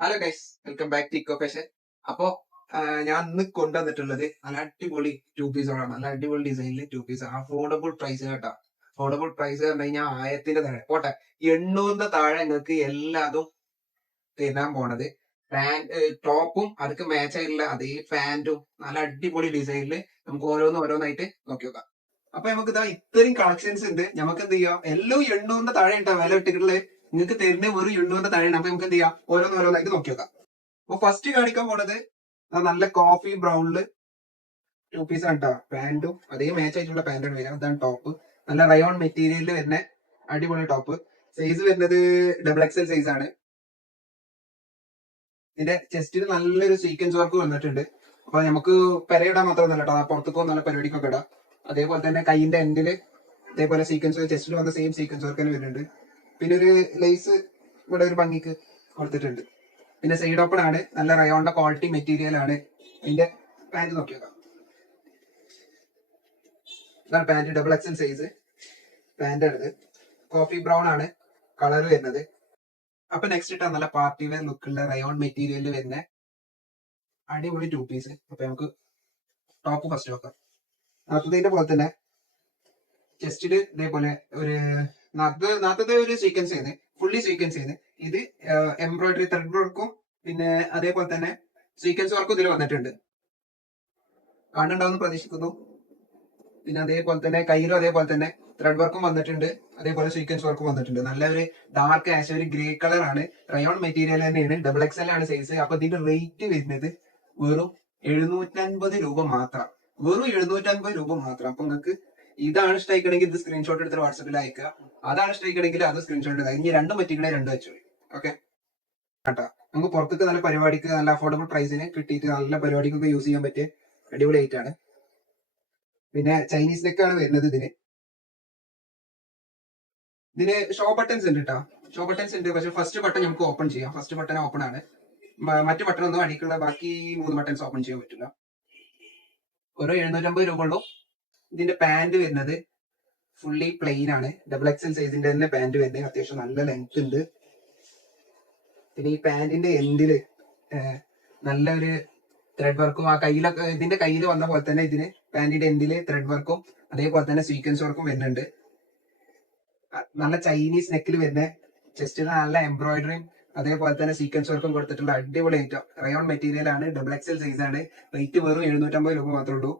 Hello guys welcome back to eco fashion അപ്പോ ഞാൻ ഇന്ന് കൊണ്ടുവന്നിട്ടുള്ളത് നല്ല അടിപൊളി ടു പീസുകളാണ് നല്ല അടിപൊളി ഡിസൈനിൽ ടു പീസ് അഫോർഡബിൾ പ്രൈസ് കേട്ടോ. അഫോർഡബിൾ പ്രൈസ് പറഞ്ഞു കഴിഞ്ഞാൽ ആയിരത്തിന്റെ താഴെ. പോട്ടെ. എണ്ണൂറിന്റെ താഴെ നിങ്ങൾക്ക് എല്ലാതും തരാൻ പോണത്. പാന്റ് ടോപ്പും അതൊക്കെ മാച്ച് ആയിട്ടുള്ള അതേ പാന്റും നല്ല അടിപൊളി ഡിസൈനിൽ നമുക്ക് ഓരോന്ന് ഓരോന്നായിട്ട് നോക്കി നോക്കാം. അപ്പൊ നമുക്ക് ഇതാ ഇത്രയും കളക്ഷൻസ് ഉണ്ട്. നമുക്ക് എന്ത് ചെയ്യാം? എല്ലാം എണ്ണൂറിന്റെ താഴെ ഉണ്ടാവും വില ഇട്ടിട്ടുള്ളത് നിങ്ങൾക്ക് തരുന്ന വെറും എണ്ണൂറിന്റെ താഴെയാണ് അപ്പൊ നമുക്ക് എന്ത് ചെയ്യാം? ഓരോന്നോരോന്നായിട്ട് നോക്കി നോക്കാം അപ്പൊ ഫസ്റ്റ് കാണിക്കാൻ പോണത് നല്ല കോഫി ബ്രൗണിൽ ടു പീസ് ആണ് കേട്ടോ പാന്റും അതേ മാച്ച് ആയിട്ടുള്ള പാന്റാണ് വരിക. അതാണ് ടോപ്പ് നല്ല റയോൺ മെറ്റീരിയലിൽ വരുന്ന അടിപൊളി ടോപ്പ് സൈസ് വരുന്നത് ഡബിൾ എക്സൽ സൈസ് ആണ്. ഇതിന്റെ ചെസ്റ്റിന് നല്ലൊരു സീക്വൻസ് വർക്ക് വന്നിട്ടുണ്ട്. അപ്പൊ നമുക്ക് പെരയിടാൻ മാത്രമൊന്നുമല്ല കേട്ടോ പുറത്തേക്കോ നല്ല പരിപാടിക്കൊക്കെ ഇടാം. അതേപോലെ തന്നെ കൈയിന്റെ എൻഡിൽ അതേപോലെ സീക്വൻസ് ചെസ്റ്റിൽ വന്ന സെയിം സീക്വൻസ് വർക്ക് തന്നെ വരുന്നുണ്ട്. പിന്നെ ഒരു ലേസ് ഇവിടെ ഒരു ഭംഗിക്ക് കൊടുത്തിട്ടുണ്ട്. പിന്നെ സൈഡ് ഓപ്പൺ ആണ്. നല്ല റയോണിന്റെ ക്വാളിറ്റി മെറ്റീരിയൽ ആണ്. ഇതിന്റെ പാന്റ് നോക്കിയേക്കാം ഇതാണ് pant double XL size pant ആണിത് കോഫി ബ്രൗൺ ആണ് കളർ വരുന്നത്. അപ്പൊ നെക്സ്റ്റ് ഇട്ടാ നല്ല പാർട്ടി വെയർ ലുക്കുള്ള റയോൺ മെറ്റീരിയലിൽ വരുന്ന അടിപൊളി ടു പീസ് അപ്പൊ നമുക്ക് ടോപ്പ് ഫസ്റ്റ് നോക്കാം. അപ്പൊ പോലെ തന്നെ ചെസ്റ്റിൽ ഇതേപോലെ ഒരു നാത്തത് ഒരു സീക്വൻസ് ചെയ്യുന്നത് ഫുള്ളി സീക്വൻസ് ചെയ്യുന്നത് ഇത് എംബ്രോയിഡറി ത്രെഡ് വർക്കും പിന്നെ അതേപോലെ തന്നെ സീക്വൻസ് വർക്കും ഇതിൽ വന്നിട്ടുണ്ട്. കാണുന്നുണ്ടാവുമെന്ന് പ്രതീക്ഷിക്കുന്നു. പിന്നെ അതേപോലെ തന്നെ കയ്യിലും അതേപോലെ തന്നെ ത്രെഡ് വർക്കും വന്നിട്ടുണ്ട്. അതേപോലെ സീക്വൻസ് വർക്കും വന്നിട്ടുണ്ട്. നല്ല ഒരു ഡാർക്ക് ആഷ് ഒരു ഗ്രേ കളർ ആണ്. റയോൺ മെറ്റീരിയൽ തന്നെയാണ്. ഡബിൾ എക്സൽ ആണ് സൈസ് അപ്പൊ ഇതിന്റെ റേറ്റ് വരുന്നത് വെറും എഴുന്നൂറ്റൻപത് രൂപ മാത്രം. വെറും എഴുന്നൂറ്റൻപത് രൂപ മാത്രം. അപ്പൊ നിങ്ങൾക്ക് ഇതാണ് സ്ട്രൈക്ക് ആണെങ്കിൽ ഇത് സ്ക്രീൻഷോട്ട് എടുത്ത് വാട്സപ്പിൽ അയക്കുക. അതാണ് സ്ട്രൈക്ക് ആണെങ്കിൽ അത് സ്ക്രീൻഷോട്ട് എടുക്കുക. ഇനി രണ്ടും പറ്റിക്കണേ രണ്ടും വെച്ചു. ഓക്കെ കേട്ടോ നമുക്ക് പുറത്തേക്ക് നല്ല പരിപാടിക്ക് നല്ല അഫോർഡബിൾ പ്രൈസിന് കിട്ടിയിട്ട് നല്ല പരിപാടിക്കൊക്കെ യൂസ് ചെയ്യാൻ പറ്റിയ അടിപൊളി ആണ്. പിന്നെ ചൈനീസ് നെക്കാണ് വരുന്നത് ഇതിന്. ഇതിന് ഷോ ബട്ടൺസ് ഉണ്ട് കേട്ടോ ഷോ ബട്ടൺസ് ഉണ്ട്. പക്ഷെ ഫസ്റ്റ് ബട്ടൺ നമുക്ക് ഓപ്പൺ ചെയ്യാം. ഫസ്റ്റ് ബട്ടൺ ഓപ്പൺ ആണ്. മറ്റു ബട്ടൺ ഒന്നും അടിക്കുള്ള ബാക്കി മൂന്ന് ബട്ടൺസ് ഓപ്പൺ ചെയ്യാൻ പറ്റില്ല. ഓരോ എഴുന്നൂറ്റമ്പത് രൂപ ഉള്ളൂ ഇതിന്റെ പാന്റ് വരുന്നത് ഫുള്ളി പ്ലെയിൻ ആണ്. ഡബിൾ എക്സൽ സൈസിന്റെ തന്നെ പാന്റ് വരുന്നത്. അത്യാവശ്യം നല്ല ലെങ്ത് ഉണ്ട്. പിന്നെ ഈ പാന്റിന്റെ എൻഡിൽ നല്ലൊരു ത്രെഡ് വർക്കും ആ കയ്യിലൊക്കെ ഇതിന്റെ കയ്യിൽ വന്ന പോലെ തന്നെ ഇതിന് പാന്റിന്റെ എൻഡിൽ ത്രെഡ് വർക്കും അതേപോലെ തന്നെ സീക്വൻസ് വർക്കും വരുന്നുണ്ട്. നല്ല ചൈനീസ് നെക്കിൽ വരുന്ന ചെസ്റ്റിന് നല്ല എംബ്രോയിഡറിയും അതേപോലെ തന്നെ സീക്വൻസ് വർക്കും കൊടുത്തിട്ടുള്ള അടിപൊളി ഐറ്റം റയോൺ മെറ്റീരിയൽ ആണ്. ഡബിൾ എക്സൽ സൈസ് ആണ്. റേറ്റ് വെറും എഴുന്നൂറ്റമ്പത് രൂപ മാത്രമേ ഉള്ളൂ.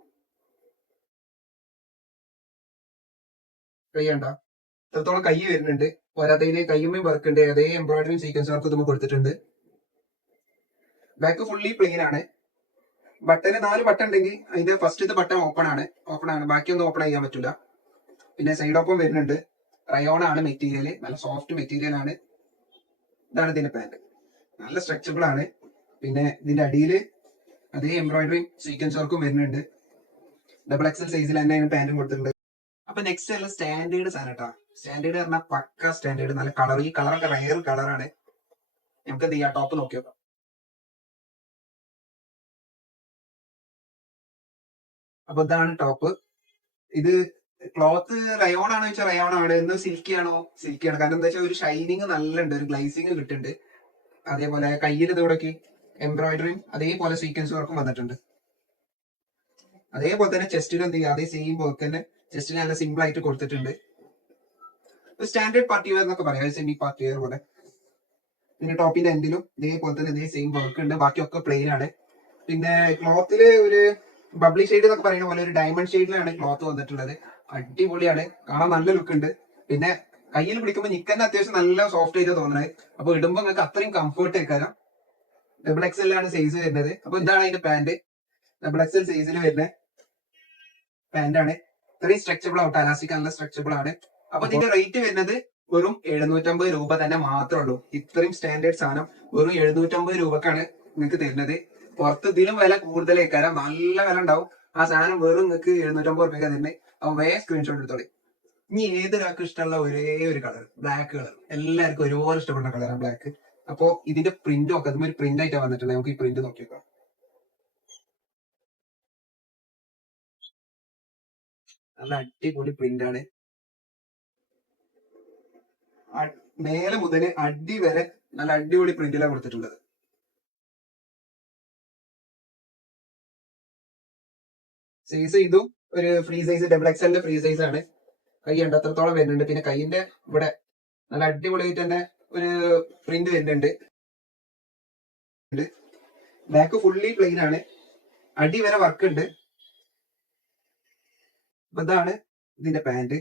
കൈ എത്രത്തോളം കൈ വരുന്നുണ്ട്? പോരാത്തതിന് കയ്യുമ്മയും വർക്ക് ഉണ്ട് അതേ എംബ്രോയിഡറിയും സീക്വൻസ് വർക്ക് നമ്മൾ കൊടുത്തിട്ടുണ്ട്. ബാക്ക് ഫുള്ളി പ്ലെയിൻ ആണ്. ബട്ടന് നാല് ബട്ടൺ ഉണ്ടെങ്കിൽ അതിന്റെ ഫസ്റ്റത്തെ ബട്ടൺ ഓപ്പൺ ആണ്. ഓപ്പൺ ആണ്. ബാക്കിയൊന്നും ഓപ്പൺ ചെയ്യാൻ പറ്റില്ല പിന്നെ സൈഡ് ഓപ്പൺ വരുന്നുണ്ട്. റയോൺ ആണ് മെറ്റീരിയൽ നല്ല സോഫ്റ്റ് മെറ്റീരിയൽ ആണ്. ഇതാണ് ഇതിന്റെ പാന്റ് നല്ല സ്ട്രെച്ചബിൾ ആണ്. പിന്നെ ഇതിന്റെ അടിയിൽ അതേ എംബ്രോയിഡറിയും സീക്വൻസ് വർക്കും വരുന്നുണ്ട്. ഡബിൾ എക്സൽ സൈസിൽ തന്നെ പാന്റും കൊടുത്തിട്ടുണ്ട്. അപ്പൊ നെക്സ്റ്റ് ഉള്ള സ്റ്റാൻഡേർഡ് സാധനം കേട്ടോ സ്റ്റാൻഡേർഡ് പറഞ്ഞാൽ പക്ക സ്റ്റാൻഡേർഡ് നല്ല കളർ ഈ കളറൊക്കെ റയർ കളറാണ് നമുക്ക് എന്ത് ചെയ്യാം ടോപ്പ് നോക്കി നോക്കാം അപ്പൊ ഇതാണ് ടോപ്പ് ഇത് ക്ലോത്ത് റയോൺ ആണോ വെച്ചാൽ റയോൺ ആണ്. എന്ന് സിൽക്കി ആണോ? സിൽക്കി ആണ്. കാരണം എന്താ വെച്ചാൽ ഒരു ഷൈനിങ് നല്ല ഉണ്ട് ഒരു ഗ്ലൈസിങ് കിട്ടുന്നുണ്ട് അതേപോലെ കയ്യിൽ ഇതോടൊക്കെ എംബ്രോയിഡറിയും അതേപോലെ സീക്വൻസ് വർക്കും വന്നിട്ടുണ്ട്. അതേപോലെ തന്നെ ചെസ്റ്റിൽ എന്ത് ചെയ്യുക അതേ സെയിം വർക്ക് തന്നെ ചെസ്റ്റിൽ ഞാൻ സിമ്പിൾ ആയിട്ട് കൊടുത്തിട്ടുണ്ട്. സ്റ്റാൻഡേർഡ് പാർട്ടി വെയർ എന്നൊക്കെ പറയാം. സെമി പാർട്ടി വെയർ പോലെ. പിന്നെ ടോപ്പിന്റെ എൻഡിലും ഇതേപോലെ തന്നെ ഇതേ സെയിം വർക്ക് ഉണ്ട്. ബാക്കിയൊക്കെ പ്ലെയിൻ ആണ്. പിന്നെ ക്ലോത്തിൽ ഒരു ബബ്ലി ഷെയ്ഡ് എന്നൊക്കെ പറയുന്ന പോലെ ഒരു ഡയമണ്ട് ഷെയ്ഡിലാണ് ക്ലോത്ത് വന്നിട്ടുള്ളത്. അടിപൊളിയാണ്. കാണാൻ നല്ല ലുക്ക് ഉണ്ട്. പിന്നെ കയ്യിൽ പിടിക്കുമ്പോൾ നിക്കന്നെ അത്യാവശ്യം നല്ല സോഫ്റ്റ് ആയിട്ട് തോന്നുന്നത്. അപ്പൊ ഇടുമ്പോൾ നിങ്ങൾക്ക് അത്രയും കംഫർട്ട് ആയിക്കാരം. ഡബിൾ എക്സ് ആണ് സൈസ് വരുന്നത്. അപ്പൊ ഇതാണ് അതിന്റെ പാന്റ് ഡബിൾ എക്സൽ സൈസിൽ വരുന്ന പാന്റ് ആണ്. ഇത്രയും സ്ട്രെച്ചബിൾ ആവട്ടെ അലാസ്റ്റിക് നല്ല സ്ട്രെച്ചബിൾ ആണ്. അപ്പൊ ഇതിന്റെ റേറ്റ് വരുന്നത് വെറും എഴുന്നൂറ്റമ്പത് രൂപ തന്നെ മാത്രമേ ഉള്ളൂ. ഇത്രയും സ്റ്റാൻഡേർഡ് സാധനം വെറും എഴുന്നൂറ്റമ്പത് രൂപക്കാണ് നിങ്ങൾക്ക് തരുന്നത്. പുറത്ത് ഇതിലും വില കൂടുതലേ കൂടുതലേക്കാരം. നല്ല വില ഉണ്ടാവും. ആ സാധനം വെറും നിങ്ങൾക്ക് എഴുന്നൂറ്റമ്പത് രൂപയ്ക്ക് തന്നെ അപ്പൊ വേഗം സ്ക്രീൻഷോട്ട് എടുത്തോളി. ഇനി ഏതൊരാൾക്ക് ഇഷ്ടമുള്ള ഒരേ ഒരു കളർ ബ്ലാക്ക് കളർ എല്ലാവർക്കും ഒരുപോലെ ഇഷ്ടപ്പെടുന്ന കളറാണ് ബ്ലാക്ക് അപ്പോ ഇതിന്റെ പ്രിന്റ് ഒക്കെ അതും ഒരു പ്രിന്റ് ആയിട്ടാണ് വന്നിട്ടുള്ളത്. നമുക്ക് ഈ പ്രിന്റ് നോക്കിയേക്കാം നല്ല അടിപൊളി പ്രിന്റാണ് മേലെ മുതൽ അടി വരെ നല്ല അടിപൊളി പ്രിന്റിലാണ് കൊടുത്തിട്ടുള്ളത്. സൈസ് ഇതും ഒരു ഫ്രീ സൈസ് ഡബിൾ എക്സലിന്റെ ഫ്രീ സൈസ് ആണ്. കൈ ഉണ്ട് അത്രത്തോളം വരുന്നുണ്ട്. പിന്നെ കൈയിന്റെ ഇവിടെ നല്ല അടിപൊളിയായിട്ട് തന്നെ ഒരു പ്രിന്റ് വരുന്നുണ്ട്. ബാക്ക് ഫുള്ളി പ്ലെയിൻ ആണ്. അടി വരെ വർക്ക് ഉണ്ട്. ഇതാണ് ഇതിന്റെ പാന്റ്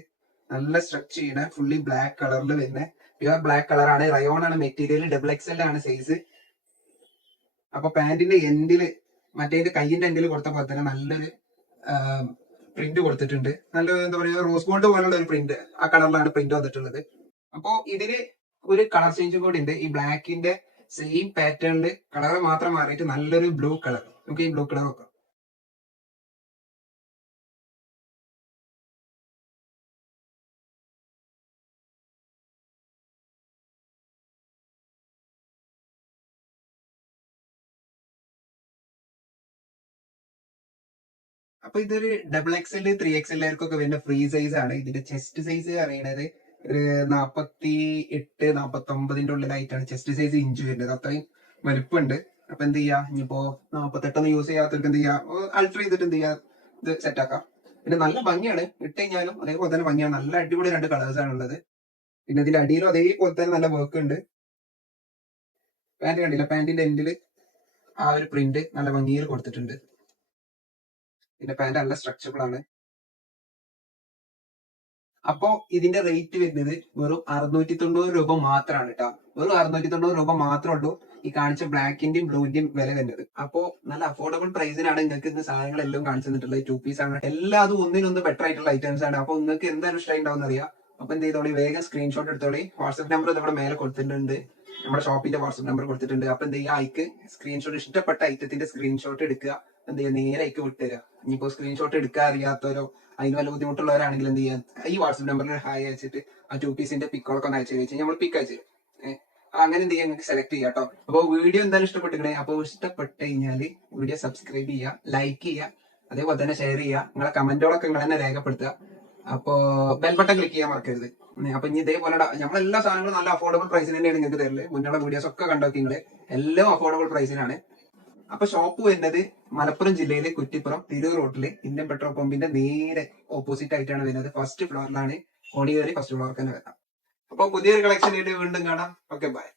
നല്ല സ്ട്രെച്ച് ചെയ്യണ ഫുള്ളി ബ്ലാക്ക് കളറിൽ വരുന്ന. പ്യുവർ ബ്ലാക്ക് കളറാണ് റയോൺ ആണ് മെറ്റീരിയൽ ഡബിൾ എക്സൽ ആണ് സൈസ് അപ്പൊ പാന്റിന്റെ എൻഡിൽ മറ്റേ കൈയിന്റെ എൻഡിൽ കൊടുത്ത പോലെ തന്നെ നല്ലൊരു പ്രിന്റ് കൊടുത്തിട്ടുണ്ട്. നല്ല എന്താ പറയുക റോസ് ഗോൾഡ് പോലുള്ള ഒരു പ്രിന്റ് ആ കളറിലാണ് പ്രിന്റ് വന്നിട്ടുള്ളത്. അപ്പോ ഇതിൽ ഒരു കളർ ചേഞ്ചും കൂടി ഉണ്ട്. ഈ ബ്ലാക്കിന്റെ സെയിം പാറ്റേണിൽ കളർ മാത്രം മാറിയിട്ട് നല്ലൊരു ബ്ലൂ കളർ നമുക്ക് ഈ ബ്ലൂ കളർ നോക്കാം. അപ്പൊ ഇതൊരു double X L three X എല്ലാവർക്കൊക്കെ വരുന്ന ഫ്രീ സൈസ് ആണ്. ഇതിന്റെ ചെസ്റ്റ് സൈസ് അറിയണത് ഒരു നാപ്പത്തി എട്ട് നാപ്പത്തി ഒമ്പതിന്റെ ഉള്ളിലായിട്ടാണ് ചെസ്റ്റ് സൈസ് ഇഞ്ച് വരുന്നത്. അത്രയും വലുപ്പമുണ്ട് അപ്പൊ എന്ത് ചെയ്യാ? ഇനിയിപ്പോ നാപ്പത്തെട്ടൊന്നും യൂസ് ചെയ്യാത്തവർക്ക് എന്ത് ചെയ്യാ? അൾട്ടർ ചെയ്തിട്ട് എന്ത് ചെയ്യാ? ഇത് സെറ്റ് ആക്കാം. പിന്നെ നല്ല ഭംഗിയാണ്. ഇട്ട് കഴിഞ്ഞാലും അതേപോലെ തന്നെ ഭംഗിയാണ്. നല്ല അടിപൊളി രണ്ട് കളേഴ്സ് ആണ് ഉള്ളത്. പിന്നെ ഇതിന്റെ അടിയിലും അതേപോലെ തന്നെ നല്ല വർക്ക് ഉണ്ട്. പാന്റ് കണ്ടില്ല? പാന്റിന്റെ എൻഡിൽ ആ ഒരു പ്രിന്റ് നല്ല ഭംഗിയിൽ കൊടുത്തിട്ടുണ്ട്. പിന്നെ പാന്റ് നല്ല സ്ട്രക്ചറബിൾ ആണ്. അപ്പോ ഇതിന്റെ റേറ്റ് വരുന്നത് വെറും അറുന്നൂറ്റി തൊണ്ണൂറ് രൂപ മാത്രമാണ് കേട്ടോ വെറും അറുന്നൂറ്റി തൊണ്ണൂറ് രൂപ മാത്രമേ ഉള്ളൂ ഈ കാണിച്ച ബ്ലാക്കിന്റെയും ബ്ലൂവിന്റെയും വില വരുന്നത്. അപ്പോ നല്ല അഫോർഡബിൾ പ്രൈസിനാണ് നിങ്ങൾക്ക് ഇന്ന് സാധനങ്ങളെല്ലാം കാണിച്ചു തന്നിട്ടുള്ളത്. ടു പീസ് ആണ്. എല്ലാതും ഒന്നിനൊന്ന് ബെറ്റർ ആയിട്ടുള്ള ഐറ്റംസ് ആണ്. അപ്പൊ നിങ്ങൾക്ക് എന്തായാലും ഇഷ്ടം ഉണ്ടാവും അറിയാം. അപ്പൊ എന്ത് ചെയ്തോളി? വേഗം സ്ക്രീൻഷോട്ട് എടുത്തോളി. വാട്സ്ആപ്പ് നമ്പർ നമ്മുടെ മേലെ കൊടുത്തിട്ടുണ്ട്. നമ്മുടെ ഷോപ്പിന്റെ വാട്സ്ആപ്പ് നമ്പർ കൊടുത്തിട്ടുണ്ട്. അപ്പൊ എന്ത് ചെയ്യുക? അയക്ക് സ്ക്രീൻഷോട്ട് ഇഷ്ടപ്പെട്ട ഐറ്റത്തിന്റെ സ്ക്രീൻഷോട്ട് എടുക്കുക. എന്ത് ചെയ്യുക നേരെ അയക്ക് വിട്ടുതരിക ഇനിയിപ്പോ സ്ക്രീൻഷോട്ട് എടുക്കാൻ അറിയാത്തവരോ അതിന് വല്ല ബുദ്ധിമുട്ടുള്ളവരാണെങ്കിൽ എന്ത് ചെയ്യാം? ഈ വാട്സപ്പ് നമ്പറിൽ ഹായ് അയച്ചിട്ട് ആ ടു പീസിന്റെ പിക്കുകളൊക്കെ ഒന്ന് അയച്ചു വെച്ചാൽ നമ്മൾ പിക്ക് അയച്ചു ഏഹ് അങ്ങനെ എന്ത് ചെയ്യാം? നിങ്ങൾക്ക് സെലക്ട് ചെയ്യാം കേട്ടോ അപ്പോൾ വീഡിയോ എന്തായാലും ഇഷ്ടപ്പെട്ടിരിക്കണേ അപ്പോൾ ഇഷ്ടപ്പെട്ട് കഴിഞ്ഞാൽ വീഡിയോ സബ്സ്ക്രൈബ് ചെയ്യുക ലൈക്ക് ചെയ്യുക അതേപോലെ തന്നെ ഷെയർ ചെയ്യുക നിങ്ങളെ കമന്റുകളൊക്കെ നിങ്ങൾ തന്നെ രേഖപ്പെടുത്തുക. അപ്പോൾ ബെൽബട്ടൺ ക്ലിക്ക് ചെയ്യാൻ മറക്കരുത്. അപ്പൊ ഇനി ഇതേപോലെ നമ്മളെല്ലാ സാധനങ്ങളും നല്ല അഫോർഡബിൾ പ്രൈസിന് തന്നെയാണ് നിങ്ങൾക്ക് തരൽ. മുന്നുള്ള വീഡിയോസ് ഒക്കെ കണ്ടോക്കി നിങ്ങൾ എല്ലാം അഫോർഡബിൾ പ്രൈസിനാണ് അപ്പൊ ഷോപ്പ് വരുന്നത് മലപ്പുറം ജില്ലയിലെ കുറ്റിപ്പുറം തിരൂർ റോഡിലെ ഇന്ത്യൻ പെട്രോൾ പമ്പിന്റെ നേരെ ഓപ്പോസിറ്റ് ആയിട്ടാണ് വരുന്നത്. ഫസ്റ്റ് ഫ്ലോറിലാണ് കയറി ഫസ്റ്റ് ഫ്ലോർ തന്നെ വരാം അപ്പൊ പുതിയൊരു കളക്ഷൻ വീണ്ടും കാണാം. Okay bye